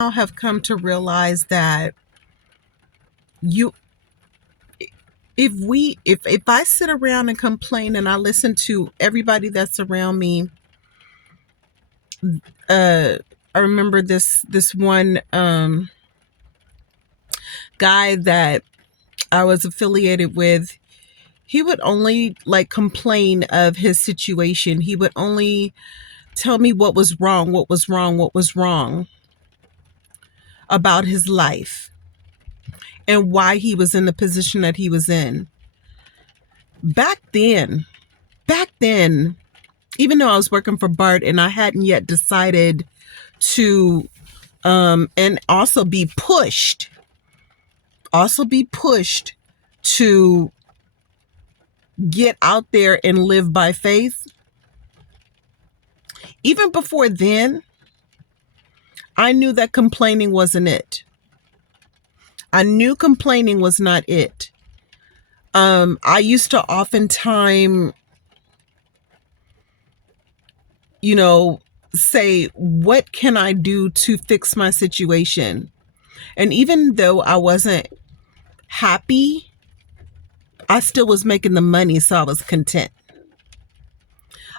now have come to realize that you if I sit around and complain and I listen to everybody that's around me, I remember this one guy that I was affiliated with. He would only like complain of his situation. He would only tell me what was wrong, what was wrong, what was wrong about his life and why he was in the position that he was in. Back then, even though I was working for Bart and I hadn't yet decided to and also be pushed to get out there and live by faith. Even before then, I knew that complaining wasn't it. I knew complaining was not it. I used to oftentimes, say, what can I do to fix my situation? And even though I wasn't happy, I still was making the money, so I was content.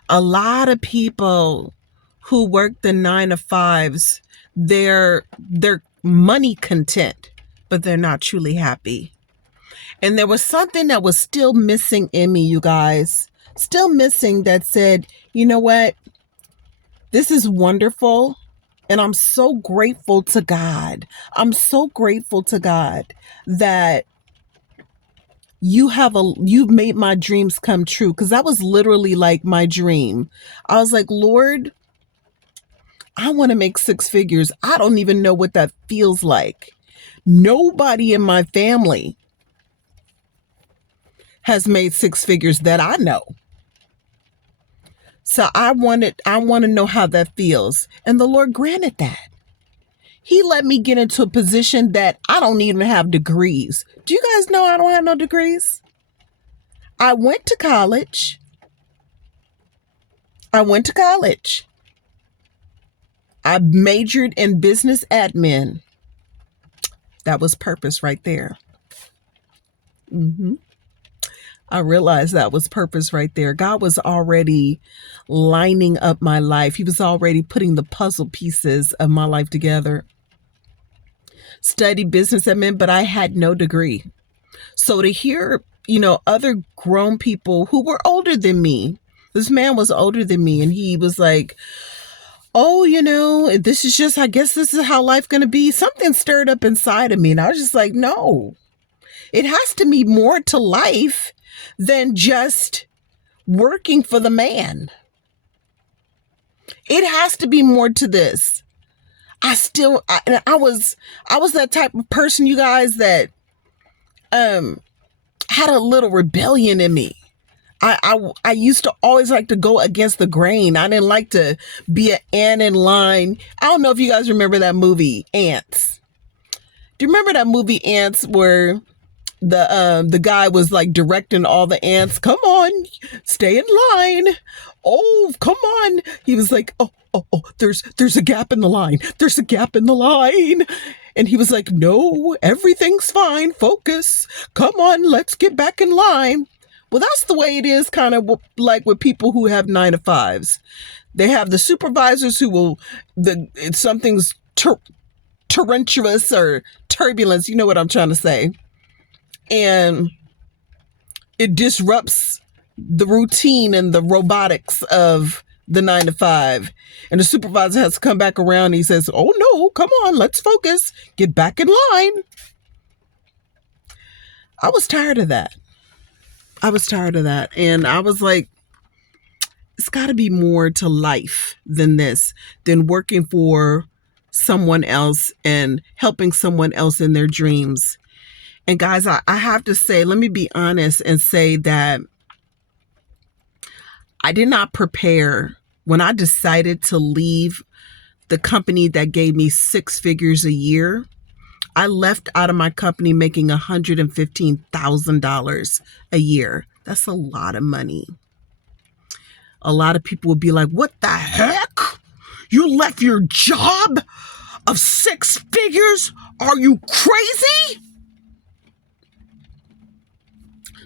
A lot of people who work the 9 to 5s, they're money content, but they're not truly happy. And there was something that was still missing in me, you guys. Still missing, that said, you know what? This is wonderful. And I'm so grateful to God. I'm so grateful to God that you've made my dreams come true. Because that was literally like my dream. I was like, Lord, I want to make 6 figures. I don't even know what that feels like. Nobody in my family has made 6 figures that I know. So I want to know how that feels. And the Lord granted that. He let me get into a position that I don't even have degrees. Do you guys know I don't have no degrees? I went to college. I majored in business admin. That was purpose right there. I realized that was purpose right there. God was already lining up my life. He was already putting the puzzle pieces of my life together. Studied business admin, but I had no degree. So to hear, other grown people who were older than me, this man was older than me, and he was like, oh, this is just, I guess this is how life going to be. Something stirred up inside of me. And I was just like, no, it has to be more to life than just working for the man. It has to be more to this. I was that type of person, you guys, that had a little rebellion in me. I used to always like to go against the grain. I didn't like to be an ant in line. I don't know if you guys remember that movie, Ants. Do you remember that movie, Ants, where the guy was like directing all the ants? Come on, stay in line. Oh, come on. He was like, oh, there's a gap in the line. There's a gap in the line. And he was like, no, everything's fine. Focus. Come on, let's get back in line. Well, that's the way it is kind of like with people who have 9 to 5s. They have the supervisors who will, something's torrentious or turbulence. You know what I'm trying to say. And it disrupts the routine and the robotics of the 9 to 5. And the supervisor has to come back around and he says, oh no, come on, let's focus. Get back in line. I was tired of that. And I was like, it's got to be more to life than this, than working for someone else and helping someone else in their dreams. And guys, I have to say, let me be honest and say that I did not prepare when I decided to leave the company that gave me 6 figures a year. I left out of my company making $115,000 a year. That's a lot of money. A lot of people would be like, what the heck? You left your job of 6 figures? Are you crazy?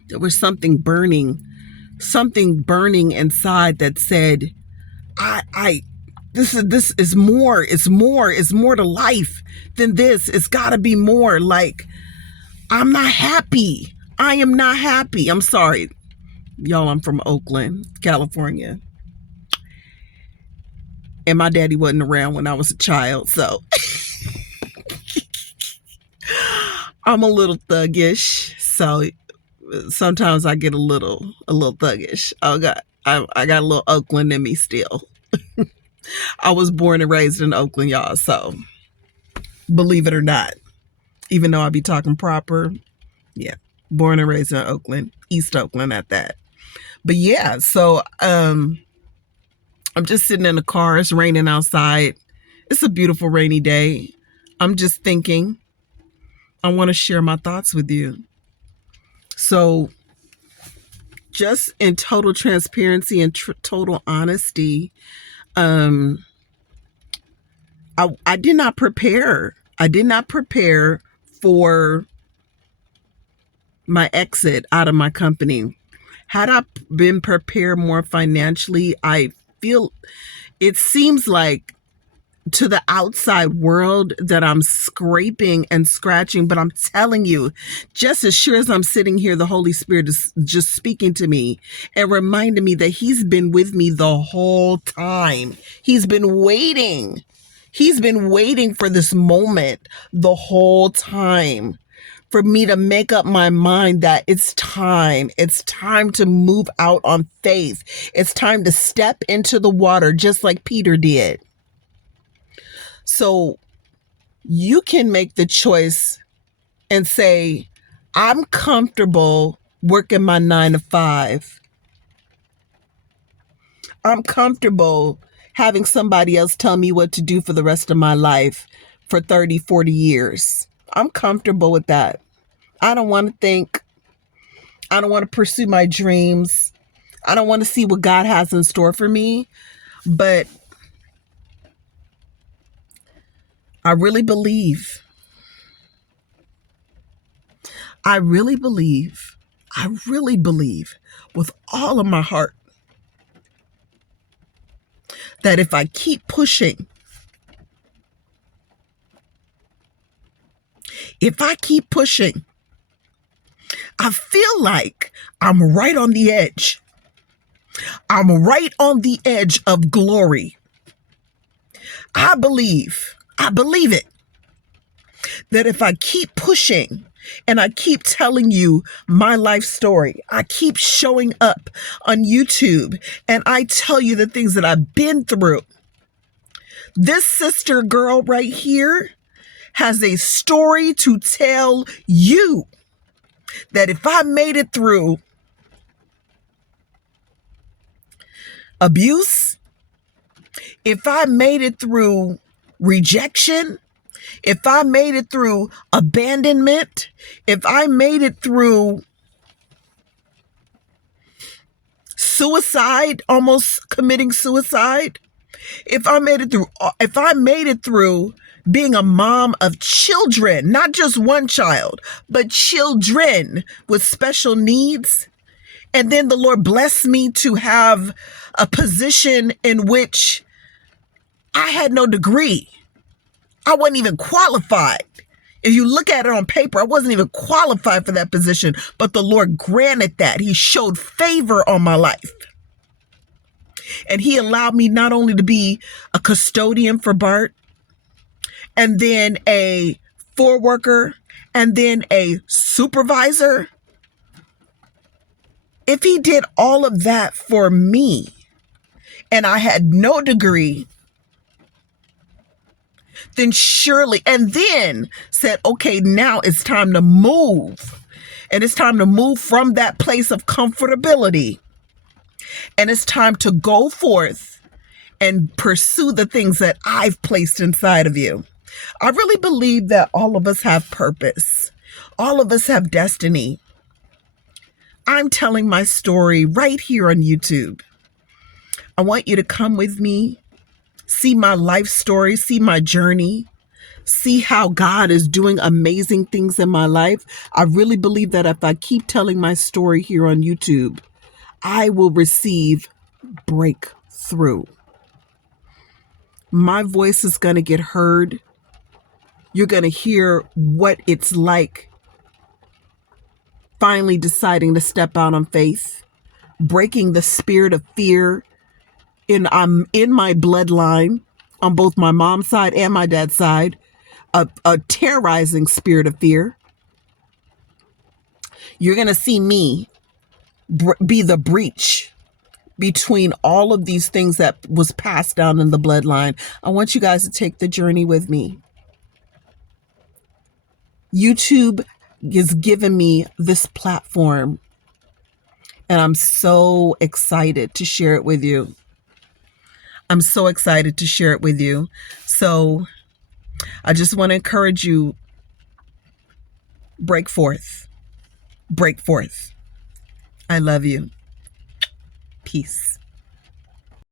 There was something burning inside that said, this is more. It's more to life than this. It's gotta be more. Like, I'm not happy. I am not happy. I'm sorry. Y'all, I'm from Oakland, California. And my daddy wasn't around when I was a child, so I'm a little thuggish. So sometimes I get a little thuggish. I got a little Oakland in me still. I was born and raised in Oakland, y'all. So believe it or not, even though I be talking proper, yeah, born and raised in Oakland, East Oakland at that. But yeah, so I'm just sitting in the car. It's raining outside. It's a beautiful rainy day. I'm just thinking, I want to share my thoughts with you. So just in total transparency and total honesty, I did not prepare. I did not prepare for my exit out of my company. Had I been prepared more financially, I feel it seems like to the outside world that I'm scraping and scratching, but I'm telling you, just as sure as I'm sitting here, the Holy Spirit is just speaking to me and reminding me that He's been with me the whole time. He's been waiting. He's been waiting for this moment the whole time for me to make up my mind that it's time. It's time to move out on faith. It's time to step into the water just like Peter did. So you can make the choice and say, I'm comfortable working my 9 to 5. I'm comfortable having somebody else tell me what to do for the rest of my life for 30, 40 years. I'm comfortable with that. I don't want to think. I don't want to pursue my dreams. I don't want to see what God has in store for me. But I really believe with all of my heart that if I keep pushing, I feel like I'm right on the edge. I'm right on the edge of glory. I believe it, that if I keep pushing and I keep telling you my life story, I keep showing up on YouTube and I tell you the things that I've been through, this sister girl right here has a story to tell you that if I made it through abuse, if I made it through rejection, if I made it through abandonment, if I made it through suicide, almost committing suicide, if I made it through being a mom of children, not just one child, but children with special needs, and then the Lord blessed me to have a position in which I had no degree. I wasn't even qualified. If you look at it on paper, I wasn't even qualified for that position, but the Lord granted that. He showed favor on my life. And He allowed me not only to be a custodian for Bart, and then a floor worker, and then a supervisor. If He did all of that for me, and I had no degree, then surely, and then said, okay, now it's time to move. And it's time to move from that place of comfortability. And it's time to go forth and pursue the things that I've placed inside of you. I really believe that all of us have purpose. All of us have destiny. I'm telling my story right here on YouTube. I want you to come with me, see my life story, see my journey. see how God is doing amazing things in my life. I really believe that if I keep telling my story here on YouTube, I will receive breakthrough. My voice is going to get heard. You're going to hear what it's like finally deciding to step out on faith, breaking the spirit of fear in my bloodline on both my mom's side and my dad's side, a terrorizing spirit of fear. You're going to see me be the breach between all of these things that was passed down in the bloodline. I want you guys to take the journey with me. YouTube has given me this platform, and I'm so excited to share it with you. I'm so excited to share it with you. So I just want to encourage you, break forth. Break forth. I love you. Peace.